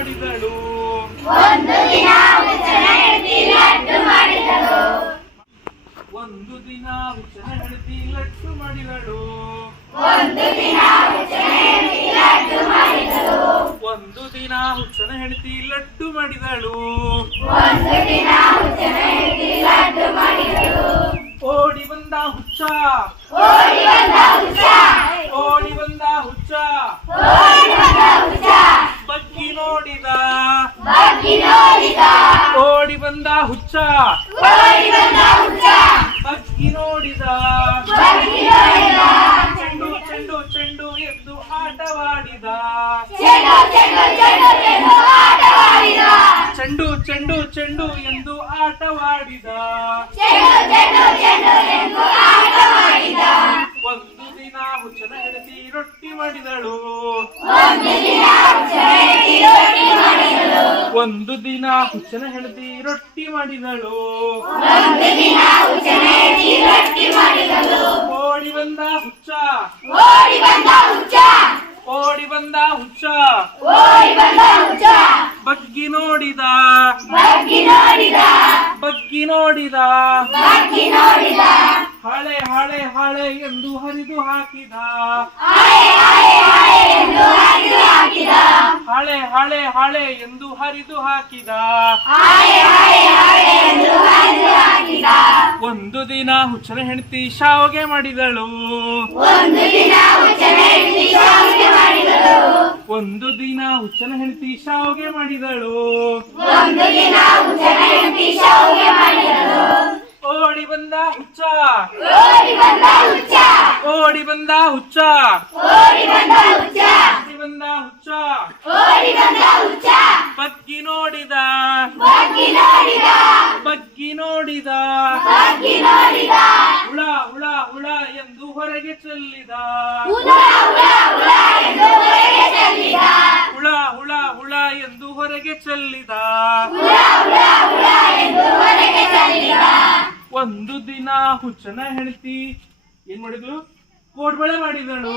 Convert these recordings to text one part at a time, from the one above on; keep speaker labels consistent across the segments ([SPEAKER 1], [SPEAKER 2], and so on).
[SPEAKER 1] ಮಾಡಿದಳು. ಒಂದು ದಿನ ವಿಚನ ಹೆಂಡತಿ ಲಟ್ಟು ಮಾಡಿದಳು. ಒಂದು ದಿನ ಹುಚ್ಚನ ಹೆಂಡತಿ ಲಡ್ಡು ಮಾಡಿದಳು. ಓಡಿ ಬಂದ ಹುಚ್ಚ ಓಡಿ ಬಂದ ಹುಚ್ಚ ಬಗ್ಗಿ ನೋಡಿದ ಓಡಿ ಬಂದ ಹುಚ್ಚ. ಬಗ್ಗಿ ನೋಡಿದ. ಚೆಂಡು ಚೆಂಡು ಚೆಂಡು ಎಂದು ಆಟವಾಡಿದ. ಚೆಂಡು ಚೆಂಡು ಚೆಂಡು ಎಂದು ಆಟವಾಡಿದ. ಹೆಂಡತಿ ರೊಟ್ಟಿ ಮಾಡಿದಳು. ಒಂದು ದಿನ ಹುಚ್ಚನ ಹೆಂಡತಿ ರೊಟ್ಟಿ ಮಾಡಿದಳು. ಓಡಿ ಬಂದ ಹುಚ್ಚ. ಓಡಿ ಬಂದ ಹುಚ್ಚ. ಬಗ್ಗಿ ನೋಡಿದ. ಬಗ್ಗಿ ನೋಡಿದ. ಹಳೆ ಹಳೆ ಹಳೆ ಎಂದು ಹರಿದು ಹಾಕಿದ. ಹಳೆ ಹಳೆ ಹಳೆ ಎಂದು ಹರಿದು ಹಾಕಿದ. ಒಂದು ದಿನ ಹುಚ್ಚನ ಹೆಂಡತಿ ಶಾವಿಗೆ ಮಾಡಿದಳು. ಒಂದು ದಿನ ಹುಚ್ಚನ ಹೆಂಡತಿ ಶಾವಿಗೆ ಮಾಡಿದಳು. ಓಡಿ ಬಂದ ಹುಚ್ಚ. ಓಡಿ ಬಂದ ಹುಚ್ಚ. ಓಡಿ ಬಂದ ಹುಚ್ಚ. ಬಗ್ಗಿ ನೋಡಿದ. ಬಗ್ಗಿ ನೋಡಿದ. ಹುಳ ಹುಳ ಹುಳ ಎಂದು ಹೊರಗೆ ಚೆಲ್ಲಿದ. ಹುಳ ಹುಳ ಹುಳ ಎಂದು ಹೊರಗೆ ಚೆಲ್ಲಿದ. ಒಂದು ದಿನ ಹುಚ್ಚನ ಹೆಂಡತಿ ಏನ್ ಮಾಡಿದ್ಲು? ಕೋಡ್ಬಳೆ ಮಾಡಿದಳು.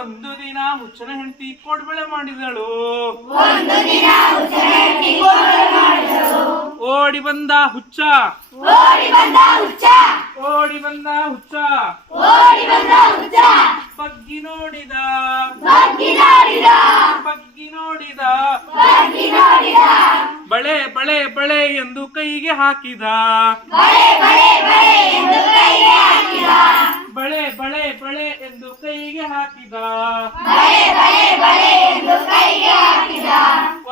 [SPEAKER 1] ಒಂದು ದಿನ ಹುಚ್ಚನ ಹೆಂಡತಿ ಕೋಡ್ಬಳೆ ಮಾಡಿದಳು. ಓಡಿ ಬಂದ ಹುಚ್ಚ. ಓಡಿ ಬಂದ ಹುಚ್ಚ. ಬಗ್ಗಿ ನೋಡಿದ. ಬಗ್ಗಿ ನೋಡಿದ. ಬಳೆ ಬಳೆ ಬಳೆ ಎಂದು ಕೈಗೆ ಹಾಕಿದ. ಬಳೆ ಬಳೆ ಬಳೆ ಎಂದು ಕೈಗೆ ಹಾಕಿದ.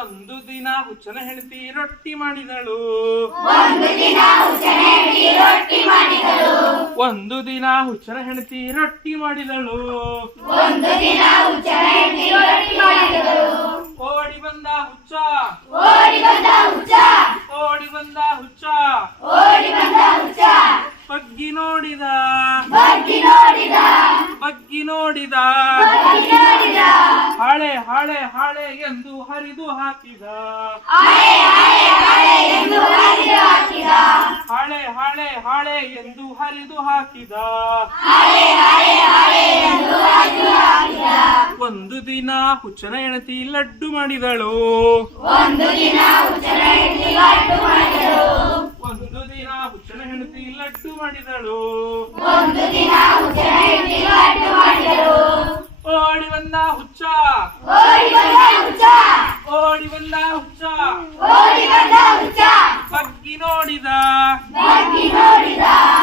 [SPEAKER 1] ಒಂದು ದಿನ ಹುಚ್ಚನ ಹೆಂಡತಿ ರೊಟ್ಟಿ ಮಾಡಿದಳು. ಒಂದು ದಿನ ಹುಚ್ಚನ ಹೆಂಡತಿ ರೊಟ್ಟಿ ಮಾಡಿದಳು. ಓಡಿ ಬಂದ ಹುಚ್ಚ. ಓಡಿ ಬಂದ ಹುಚ್ಚ. ಓಡಿ ಬಂದ ಹುಚ್ಚ. ಬಗ್ಗಿ ನೋಡಿದ. ಬಗ್ಗಿ ನೋಡಿದ. ಹಾಳೆ ಹಾಳೆ ಹಾಳೆ ಎಂದು ಹರಿದು ಹಾಕಿದ. ಹಾಳೆ ಹಾಳೆ ಹಳೆ ಎಂದು ಹರಿದು ಹಾಕಿದ. ಒಂದು ದಿನ ಹುಚ್ಚನ ಹೆಣತಿ ಲಡ್ಡು ಮಾಡಿದಳು. ಒಂದು ದಿನ ಹುಚ್ಚನ ಎಣತಿ ಲಡ್ಡು ಮಾಡಿದಳು. ಓಡಿ ನೋಡಿದ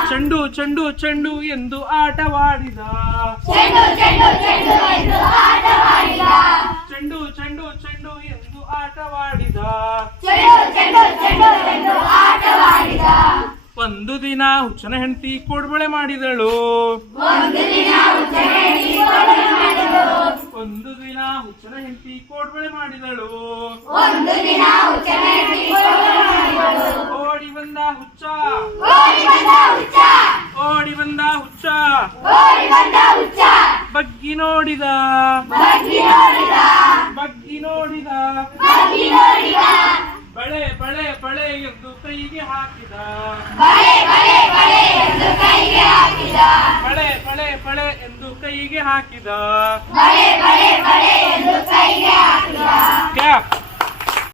[SPEAKER 1] ಚೆಂಡು ಚೆಂಡು ಚೆಂಡು ಎಂದು ಆಟವಾಡಿದ. ಚೆಂಡು ಚೆಂಡು ಚೆಂಡು ಎಂದು ಆಟವಾಡಿದ. ಒಂದು ದಿನ ಹುಚ್ಚನ ಹೆಂಡತಿ ಕೋಡ್ಬಳೆ ಮಾಡಿದಳು. ಒಂದು ದಿನ ಹುಚ್ಚನ ಹೆಂಡತಿ ಕೋಡ್ಬಳೆ ಮಾಡಿದಳು. ನೋಡಿದ. ಬಗ್ಗಿ ನೋಡಿದ. ಬಗ್ಗಿ ನೋಡಿದ ಬಗ್ಗಿ ನೋಡಿದ ಬಳೆ ಬಳೆ ಬಳೆ ಎಂದು ಕೈಗೆ ಹಾಕಿದ. ಬಳೆ ಬಳೆ ಬಳೆ ಎಂದು ಕೈಗೆ ಹಾಕಿದ. ಬಳೆ ಬಳೆ ಬಳೆ ಎಂದು ಕೈಗೆ ಹಾಕಿದ.
[SPEAKER 2] ಬಳೆ ಬಳೆ ಬಳೆ ಎಂದು ಕೈಗೆ ಹಾಕಿದ ಕ್ಯಾ